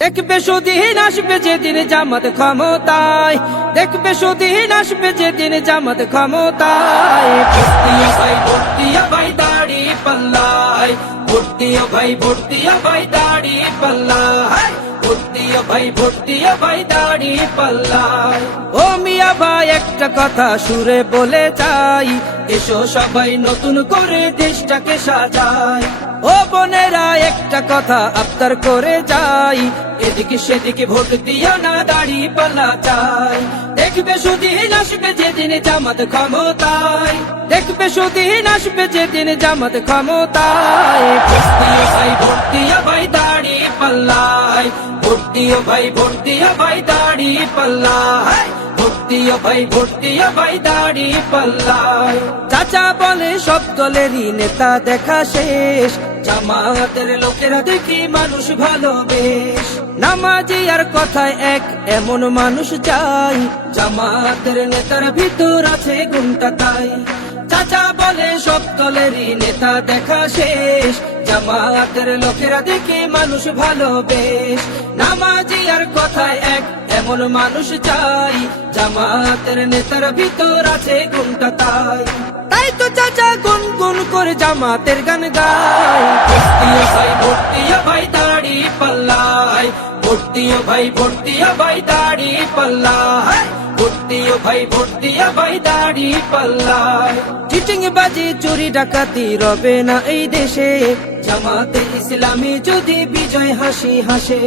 দেখবে সুদিন আসবে যেদিন জামাত ক্ষমতায়, দেখবে সুদিন আসবে যেদিন জামাত ক্ষমতায়। ভর্তিয়া ভাই ভর্তিয়া ভাই দাড়ি পাল্লায়, ভর্তিয়া ভাই ভর্তিয়া ভাই দাড়ি পাল্লায়, ভর্তিয়া ভাই ভর্তিয়া ভাই দাড়ি পাল্লায়। ও মিয়া ভাই একটা কথা সুরে বলে যাই, এসো সবাই নতুন করে দেশটাকে সাজাই। ও বোনেরা একটা কথা আবদার করে যাই, এদিকে সেদিকে ভোট দিও না, দাড়ি পাল্লা চাই। দেখবে সুদিন আসবে যেদিন জামাত ক্ষমতায়, দেখবে সুদিন আসবে যেদিন জামাত ক্ষমতায়। ভর্তিয়া ভাই ভর্তিয়া ভাই দাড়ি পাল্লায়, ভর্তিয়া ভাই ভর্তিয়া ভাই দাড়ি পাল্লায়, ভর্তিয়া ভাই ভর্তিয়া ভাই দাড়ি পাল্লায়। চাচা বলে সব দলেরই নেতা দেখা শেষ, জামাতের লোকেরা দেখি মানুষ ভালো বেশ। নামাজি আর কথায় এক এমন মানুষ চাই, জামাতের নেতার ভিতর আছে গুণটা তাই। চাচা বলে সব দলেরই নেতা দেখা শেষ, জামাতের লোকেরা দেখে মানুষ ভালো বেশ। নামাজি আর কথায় এক এমন মানুষ চাই, জামাতের নেতার ভিতর আছে গুণটা তাই। তাই তো চাচা গুনগুন করে জামাতের গান গায়। ভর্তিয়া ভাই ভর্তিয়া ভাই দাড়ি পাল্লায়, ভর্তিয়া ভাই ভর্তিয়া ভাই দাড়ি পাল্লায়, ভর্তিয়া ভাই ভর্তিয়া ভাই দাড়ি পাল্লায়। চিটিং বাজি চুরি ডাকাতি রবে না এই দেশে, জামাতে ইসলামী যদি বিজয় হাসি হাসে।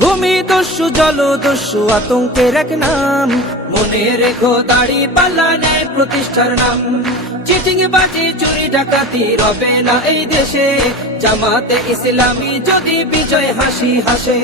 ভূমি দস্যু জল দস্যু আতঙ্কের এক নাম, মনে রেখো দাড়ি পাল্লা ন্যায় প্রতিষ্ঠার নাম। চিটিং বাজি চুরি ডাকাতি রবে না এই দেশে, জামাতে ইসলামী যদি বিজয় হাসি হাসে।